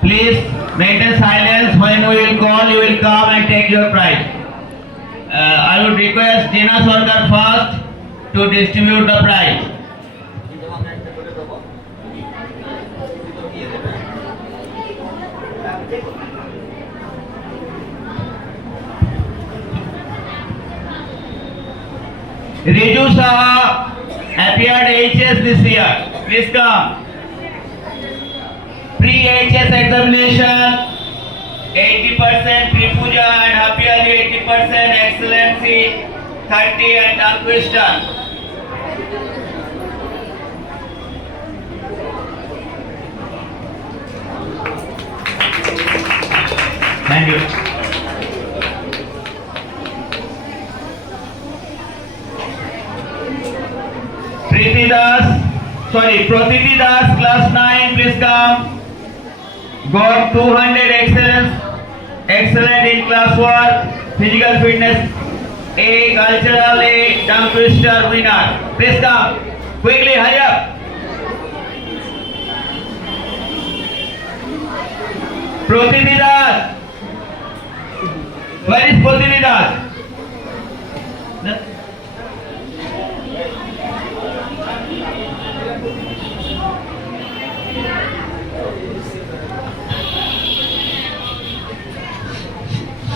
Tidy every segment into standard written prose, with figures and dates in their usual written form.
Please maintain silence. When we will call, you will come and take your prize. I would request Jina Sarkar first to distribute the prize. Riju Saha appeared HS this year. Please come. Pre-HS examination 80%, pre-puja and half yearly 80%, excellency 30 and tongue twister. Thank you. Pratiti Das, class 9, please come. Got 200 excellent in class 1, physical fitness A, cultural A, tongue twister winner. Please come. Quickly, hurry up. Pratiti Das. Where is Pratiti Das?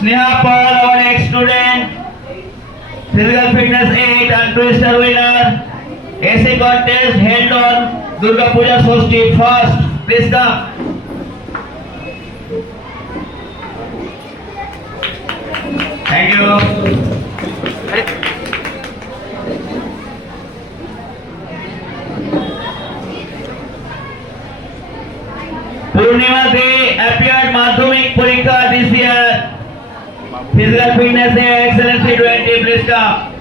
Sneha Paul, our ex-student, physical fitness 8 and twister winner. AC contest held on Durga Puja Sosti first. Please come. Thank you. Purnima Dey appeared Madhyamik Parikha this year. Physical fitness A, excellency 20, please come.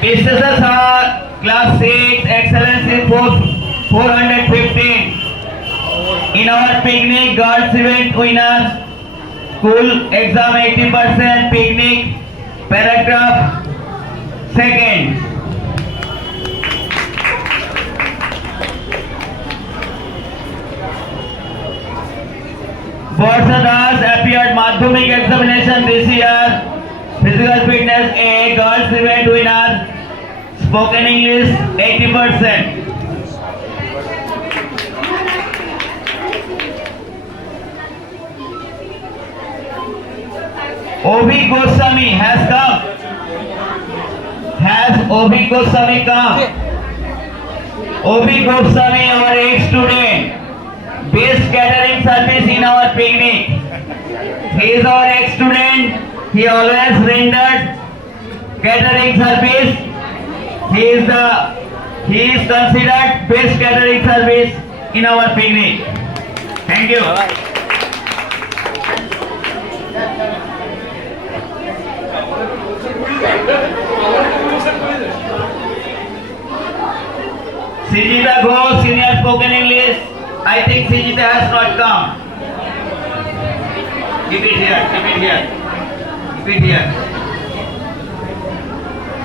PCSS are class 6, excellency 415. In our picnic, girls event winners, school exam 80%, picnic, paragraph second. Varsha Das appeared Madhyamik examination this year. Physical fitness A, girls event winner. Spoken English 80%. Obi Goswami has come. Has Obi Goswami come? Obi Goswami, our ex-student. Best catering service in our picnic. He is our ex-student. He always rendered catering service. He is considered best catering service in our picnic. Thank you. Sijita Ghosh, senior spoken English. I think Sijita has not come. Keep it here, keep it here. Keep it here.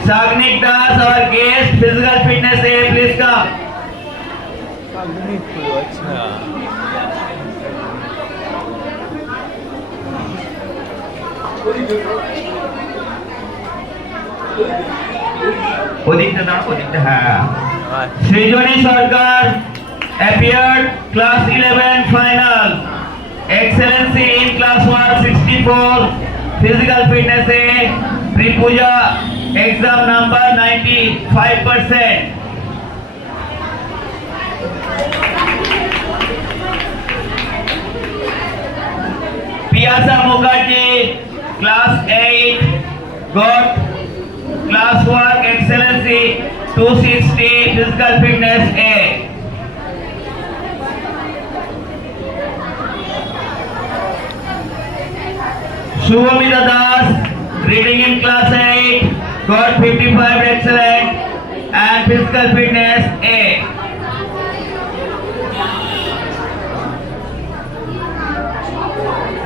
Sagnik Das, our guest, physical fitness A, please come. Srijoni Sarkar appeared class 11 final. Excellency in class 164. Physical fitness A. Pre-puja exam number 95%. Piyasa Mukherjee, class 8, got class 1 excellency 260, physical fitness A. Shubhamita Das, reading in class 8, got 55 excellent and physical fitness A.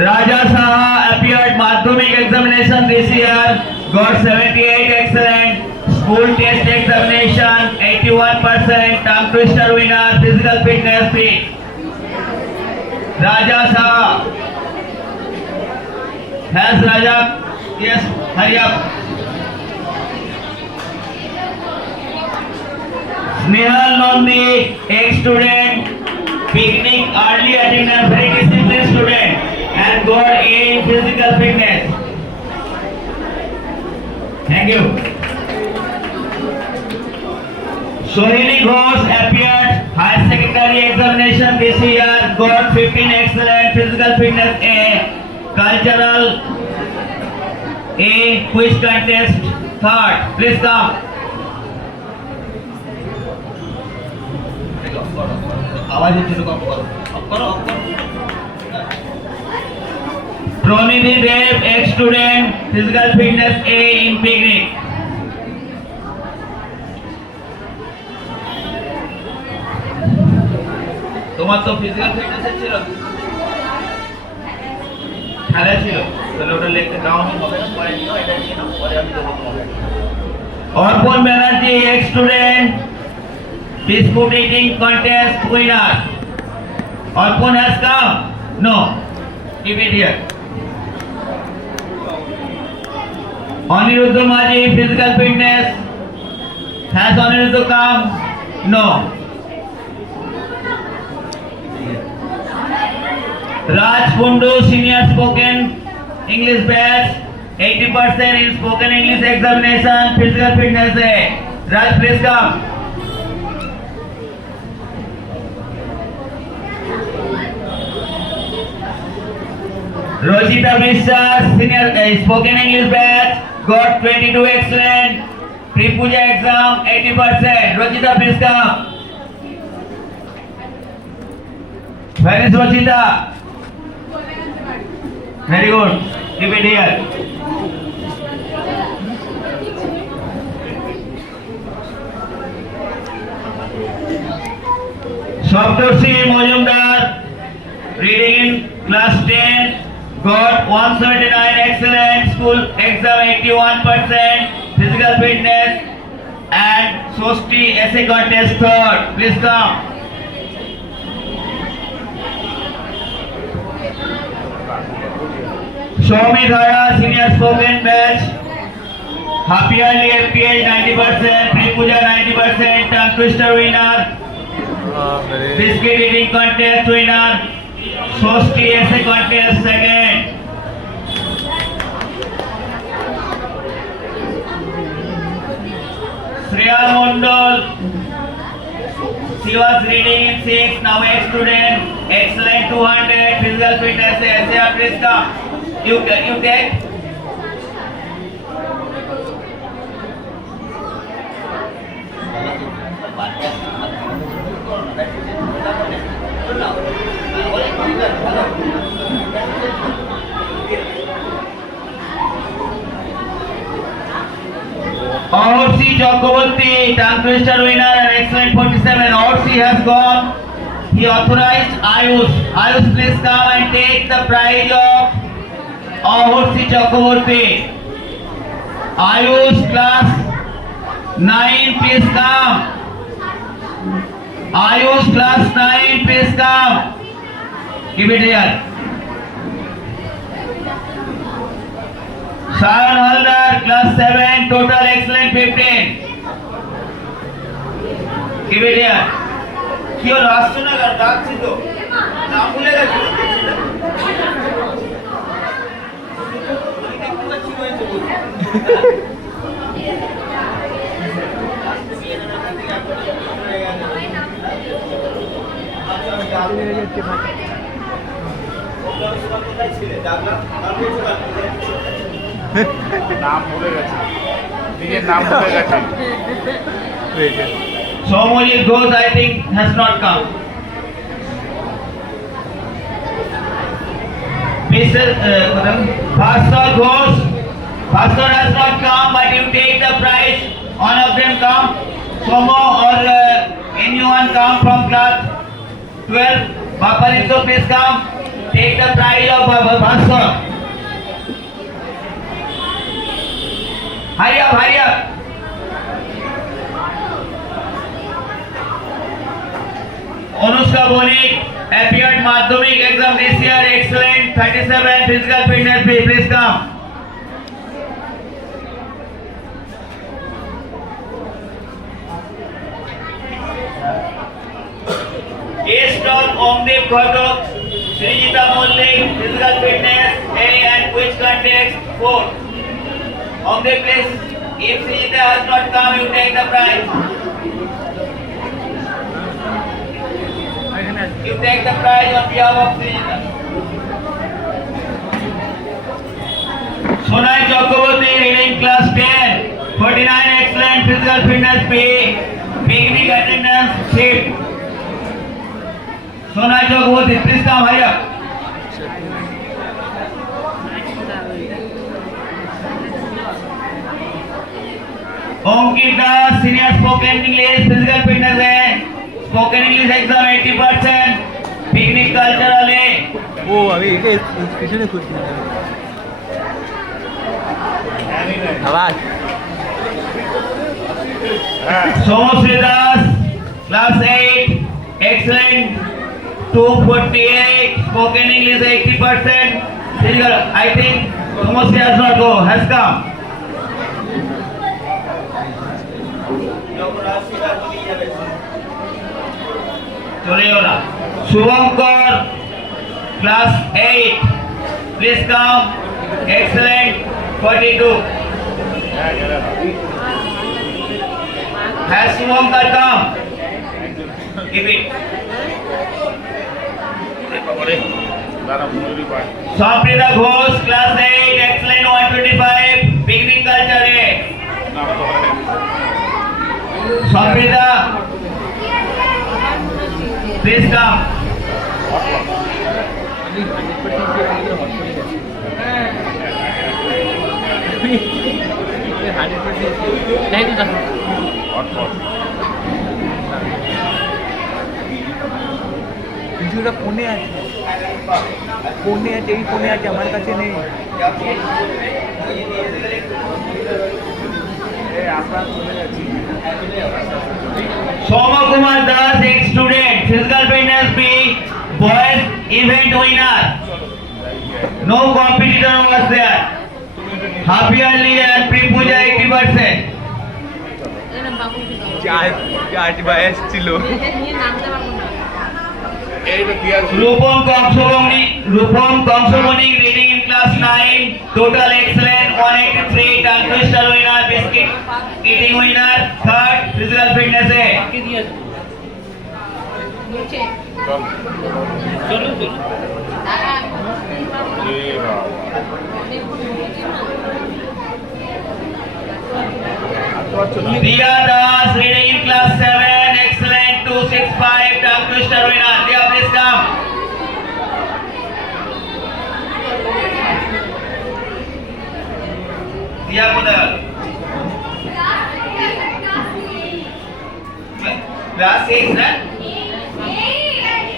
Raja Saha appeared Madhyamik examination this year, got 78 excellent, School test examination 81%, tongue twister winner, physical fitness fit. Raja Saha. Has Raja? Yes, hurry up. Snehal Nandi, ex-student, picnic early attender, very disciplined student, and got A in physical fitness. Thank you. Sohini Ghosh appeared higher secondary examination this year, got 15 excellent, physical fitness A, cultural A, quiz contest third. Please come. Pronidhi Dev, ex-student, physical fitness A in picnic. তোমার তো physical fitness ছিল, খেলা ছিল, তাহলে ওটা লিখতে down হবে না, পরে নিও, এটা নিয়ে নাও, পরে আমি দেবো তোমাকে। অর্পণ Banerjee, ex-student, biscuit eating contest winner. Arpon has come? No. Keep it here. Aniruddha Maji, physical fitness. Has Aniruddha come? No. Raj Kundu, senior spoken English batch, 80% in spoken English examination, physical fitness A. Raj, please come. Rojita Vishwas, senior spoken English batch, got 22 excellent. Pre-puja exam 80%. Rojita, please come. Where is Rojita? Very good. Keep it here. Saptarshi Majumdar, reading in class 10. Got 179 excellent, school exam 81%, physical fitness and Sosti essay contest third. Please come. Shami Dhaya, senior spoken batch, half yearly FPH 90%, pre-puja 90%, tongue twister winner, biscuit eating contest winner, Sosti essay contest second. Shreya Mondal, she was reading in 6, now ex-student, excellent 200, physical fitness essay. Please come. You take. Orsi Chakraborty, tongue twister winner and excellent 47. Orsi has gone. He authorized Ayush. Ayush, please come and take the prize of Orsi Chakraborty. Ayush class 9, please come. Ayush class 9, please come. Keep it here. Saran Haldar, class 7, total excellent 15. Keep it here. কি হলো, আসছো না? ডাকছি তো, নাম ভুলে গেছো। নাম ভুলে গেছে, নিজের নাম ভুলে গেছে। Somojit Ghosh, I think, has not come. Mr. Bhaskar Ghosh, Bhaskar has not come, but you take the prize. One of them come. Somo or anyone come from class 12. Bapalinso, please come. Take the prize of Bhaskar. Hurry up, hurry up. Bonik appeared Madhyamik exam this year. Excellent. 37 physical fitness. Please come. Guest of Omdeep Ghatak, Srijita Mullik, physical fitness A and which context 4. Omdeep, please. If Srijita has not come, you take the prize. You take the prize on behalf of Srijita. Sonai Chakraborty, reading class 10, 49 excellent physical fitness P, picnic attendance sheet. Sonai Chakraborty, please come hurry up. Ankit Das, senior spoken English, physical fitness है, spoken English exam 80%, picnic cultural है. वो अभी के पिछले कुछ नहीं आवाज Somosri Das, class 8, excellent, 248, spoken English 80%, physical. I think Somosri has not go, has come. चले ना Shubhankar class 8 please come excellent 42 has Shubhankar come give it Samprita Ghosh class 8 excellent 125 picnic culture है Samprita please come কিছুটা ফোনে আছে এই ফোনে আছে আমার কাছে নেই Soma Kumar Das, ex-student, physical fitness B, boys event winner. No competitor was there. Half yearly and pre-puja 80%. চার বয়স ছিল Rupam Kamsomoni reading in class 9, total excellent 183, tongue twister winner, biscuit eating winner, third physical fitness A. Diya Das reading in class 7, excellent 265, tongue twister winner. Diya, please come. Diya Kudal. Class 6, right?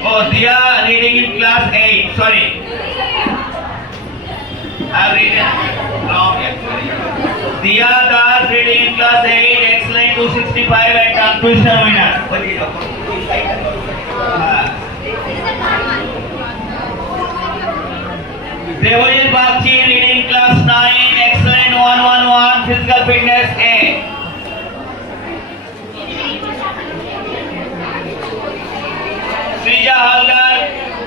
Oh, Diya reading in class 8. Sorry. I've written wrong here. Diya Das reading in class 8, excellent 265 and tongue twister winner. Devojit Bagchi reading class 9, excellent 111, physical fitness A. Srija Halgar,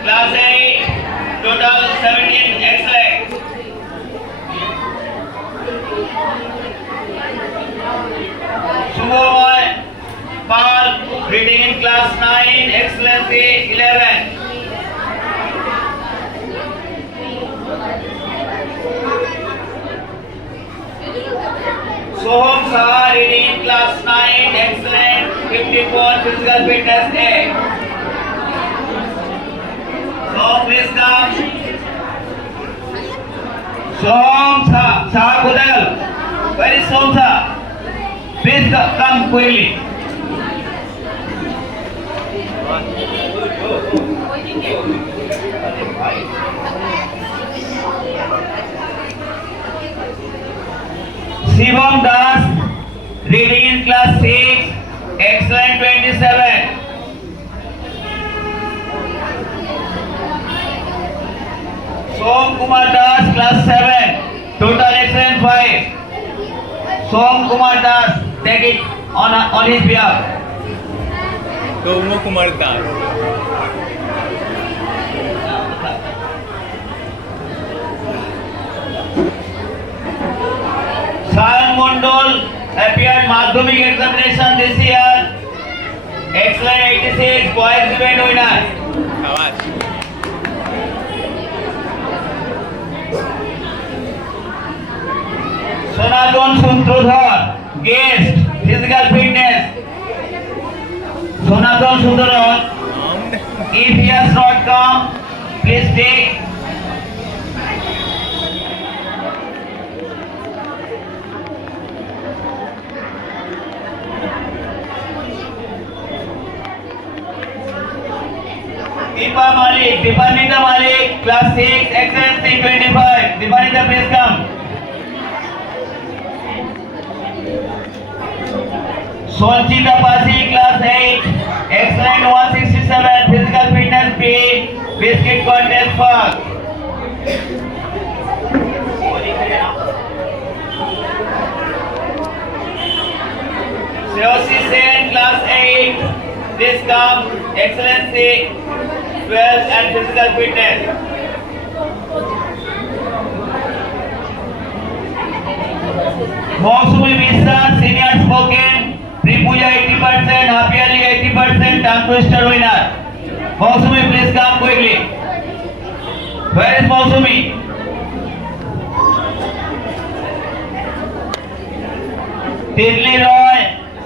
class 8, total 17, excellent. Subhamoy Pal, reading in class 9, excellency 11. Soham Saha, reading in class 9, excellent 54, physical fitness A. So please come. Soham Saha Kudal, where is Soham Saha? Please come quickly. Shivam Das, reading in class 6, excellent 27. Kumar Das, class 7, total excellence 5. Som Kumar Das, take it on his behalf. Soumya Kumar Das Sayan Mondol appeared Madhyamik examination this year. Excellent 86, boys event winner. সাবাস Sonadon Sutrodhar, guest, physical fitness. Sonadon Sutrodhar, if he has not come, please take. Deepa Malik, Deepanita Malik, class 6, excellence 325. Deepanita, please come. Sonchita Pasi, class 8, excellent 167, physical fitness B, biscuit contest first. Seosi Sen, class 8, this comes excellency 12 and physical fitness. Mausumi Mishra, senior spoken, pre-puja 80%, half yearly 80%, tongue twister winner. Mausumi, please come quickly. Where is Mausumi? Tidley Roy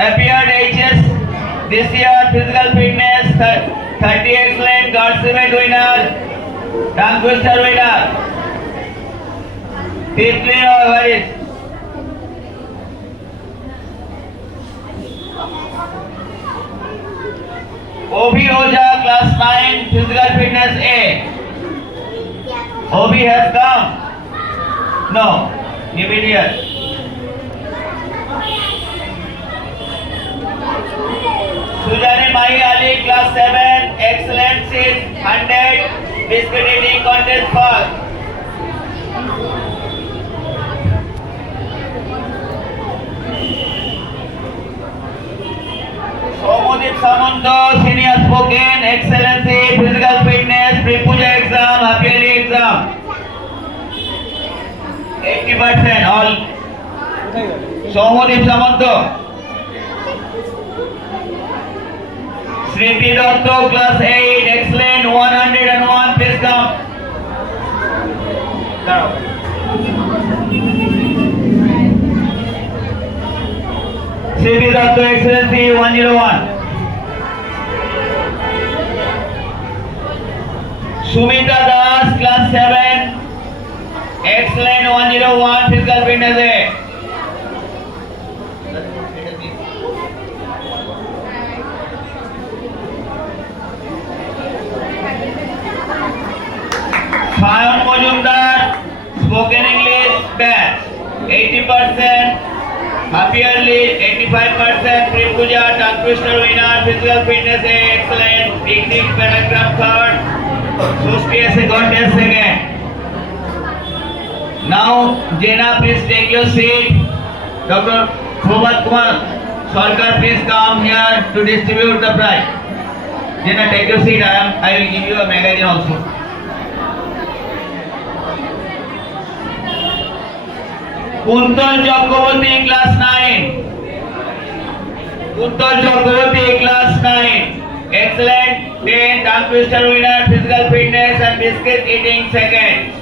appeared HS this year, physical fitness 30 excellent, guards event winner, tongue twister winner. Tidley Roy, where is? Obi Oja, class 9, physical fitness A. Obi has come. No, immediate. Sujani Mahi Ali, class 7, excellent 600, biscuit eating contest first. Somodip Samanto, senior spoken, excellency, physical fitness, pre-puja exam, half yearly exam. 80% all. Somodip Samanto. Sriti Dotto, class 8, excellent, 101, please come. Sriti Dotto, excellency, 101. Sumita Das, class 7, excellent, 101, physical fitness A. Sayan Majumdar, spoken English, batch, 80%, half yearly, 85%, pre-puja, tongue twister winner, physical fitness A, excellent, picnic, paragraph third, Susti essay contest second. Now, Jena, please take your seat. Dr. Prabhat Kumar Sarkar, please come here to distribute the prize. Jena, take your seat. I will give you a magazine also. Kuntal Chakraborty, class 9. Kuntal Chakraborty, class 9. Excellent, 10, tongue twister winner, physical fitness and biscuit eating second.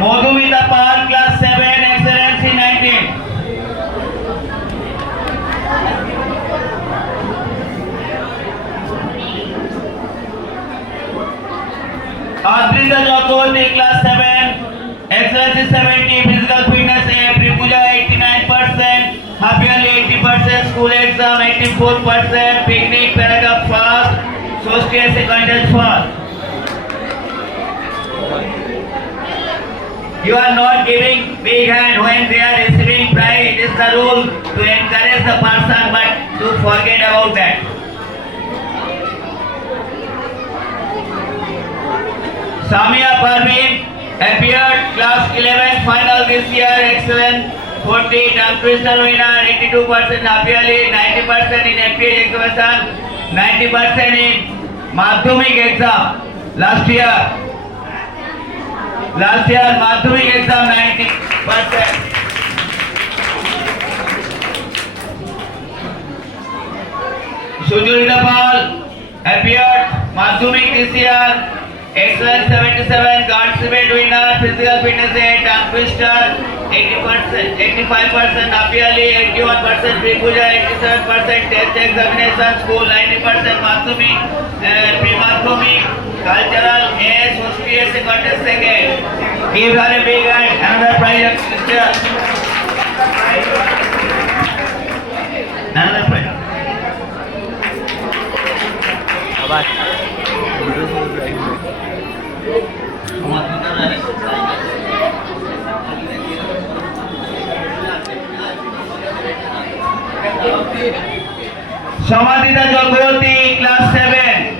Madhumita Pal, class 7, excellency 19. Adrita Chakraborty, class 7, excellency 70, physical fitness A, pre-puja 89%, half yearly 80%, school exam 84%, picnic paragraph first, so stay as a contest for. You are not giving big hand when they are receiving prize. It is the rule to encourage the person, but to forget about that. Samia Parveen appeared class 11 final this year. Excellent 40 tongue twister winner, 82% appearly, 90% in MPH exhibition, 90% in Madhyamik exam. Last year Madhyamik exam 90%. Sujurita Paul appeared Madhyamik this year. Excellent 77, participant winner, physical fitness 8, tongue twister 80%, 85% appearly, 81% pre-puja, 87% test examination, school 90% Madhyamik, pre-Madhyamik, cultural A, Society as a contest second. Give her a big hand, another prize of sister. Another prize. Samadhita Jagoti, class 7,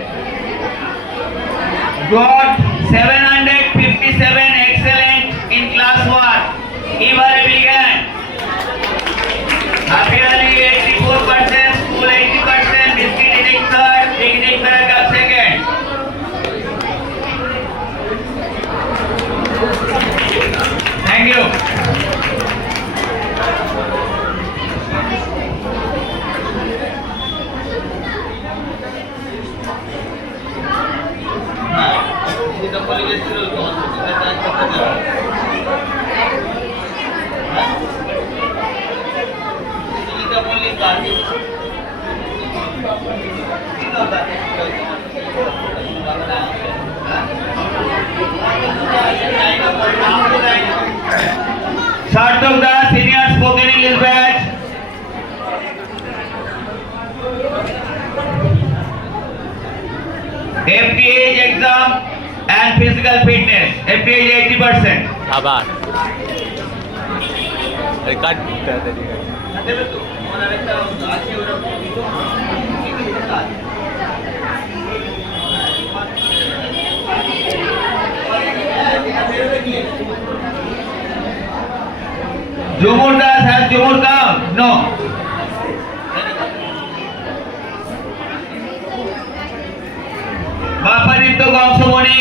got 757, excellent in class 1. Give her a big hand. Apparently 84%, school 80%, biscuit eating third, picnic paragraph second. Thank you. Sarthak Das, senior spoken English batch. FTH exam and physical fitness. FTH 80%. आभार अरे काट Jumur Das, has Jumur come? No. Bapadipto Gomsomoni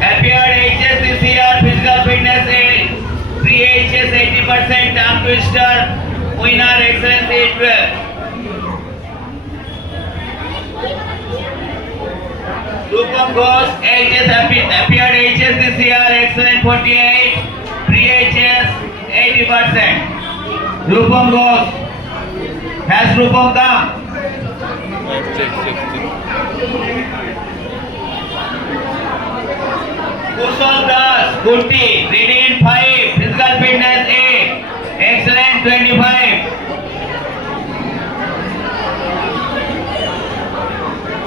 appeared HS this year, physical fitness 8, 3 HS 80%, tongue twister, winner excellence 812. Rupam Ghosh HS appeared HS this year, excellent 48, 3 HS 80%. Rupam Ghosh, has Rupam come? check. Kushal Das, Kurti, reading in 5, physical fitness 8, excellent 25.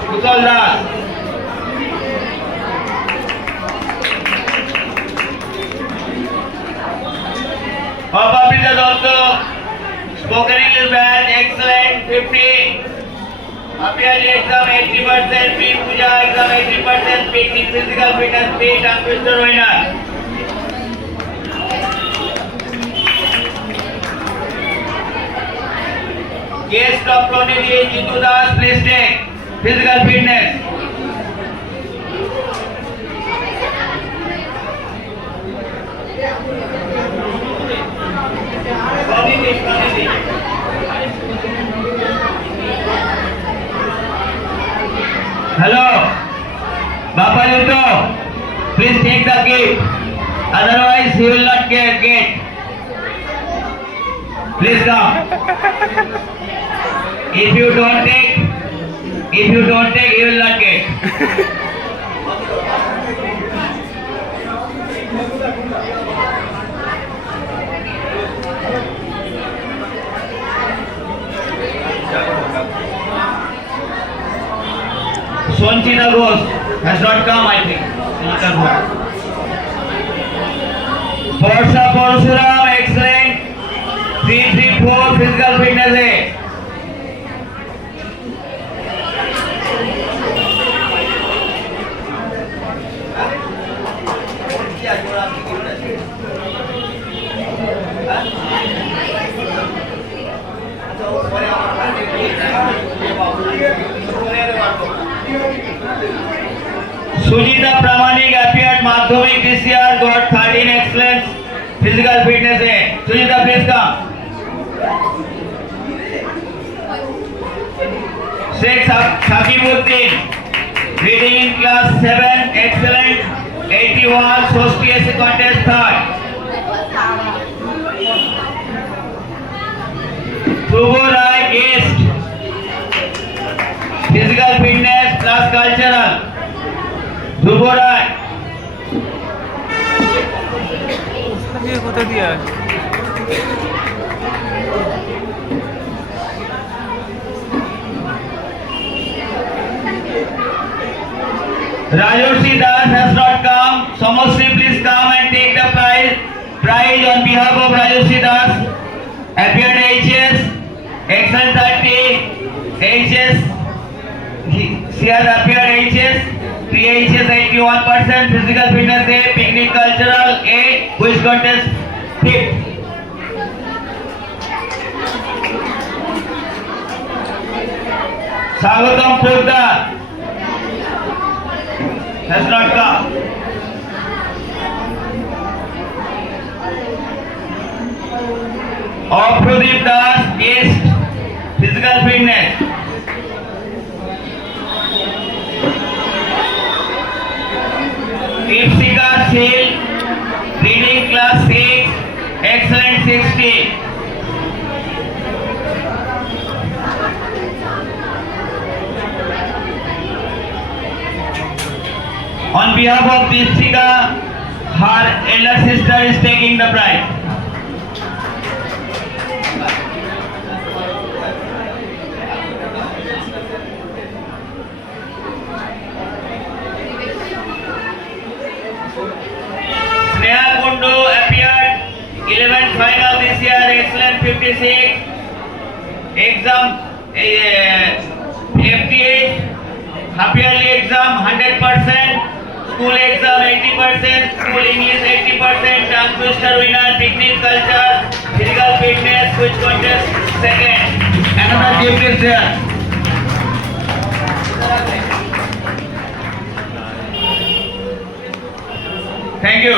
Kushal Das. Apapita Dotto, spoken English batch, excellent 50. Appearance exam 80%, P Puja exam 80%, Picnic physical fitness P, tongue twister winner. Guest of Prodigy, Jitu Das, please take physical fitness. Prodigy. Hello, Bapa Yuto, please take the gift. Otherwise, he will not get. Please come. If you don't take, he will not get. Sonchita Ghosh has not come, I think. Sonchita Ghosh. Borsha Parsuram, excellent. 334 physical fitness है. Sujita Pramanik appeared Madhyamik this year, got 13 excellence physical fitness है. Sujita, please come. Sheikh Sakibuddin, reading in class 7, excellent, 81, Sostias contest third. Subho Rai, guest, physical fitness plus cultural. Subho Rai. ये होता दिया Rajoshi Das has not come. Samosri, please come and take the prize. Prize on behalf of Rajoshi Das. Appeared HS, Excel 30, HS. She has appeared HS. PHS 81%, physical fitness A, picnic cultural A, quiz contest 5th. Sagatam Purda has not come. Aprudeep Das, guest, physical fitness. Ipsika Seal, reading class 6, excellent 60. On behalf of Ipsika, her elder sister is taking the prize. Sneha Kundu appeared 11th final this year, excellent 56. Exam FTA, half yearly exam 100%, school exam 80%, school English 80%, tongue twister winner, picnic culture, physical fitness, quiz contest second. Another gift is there. Thank you.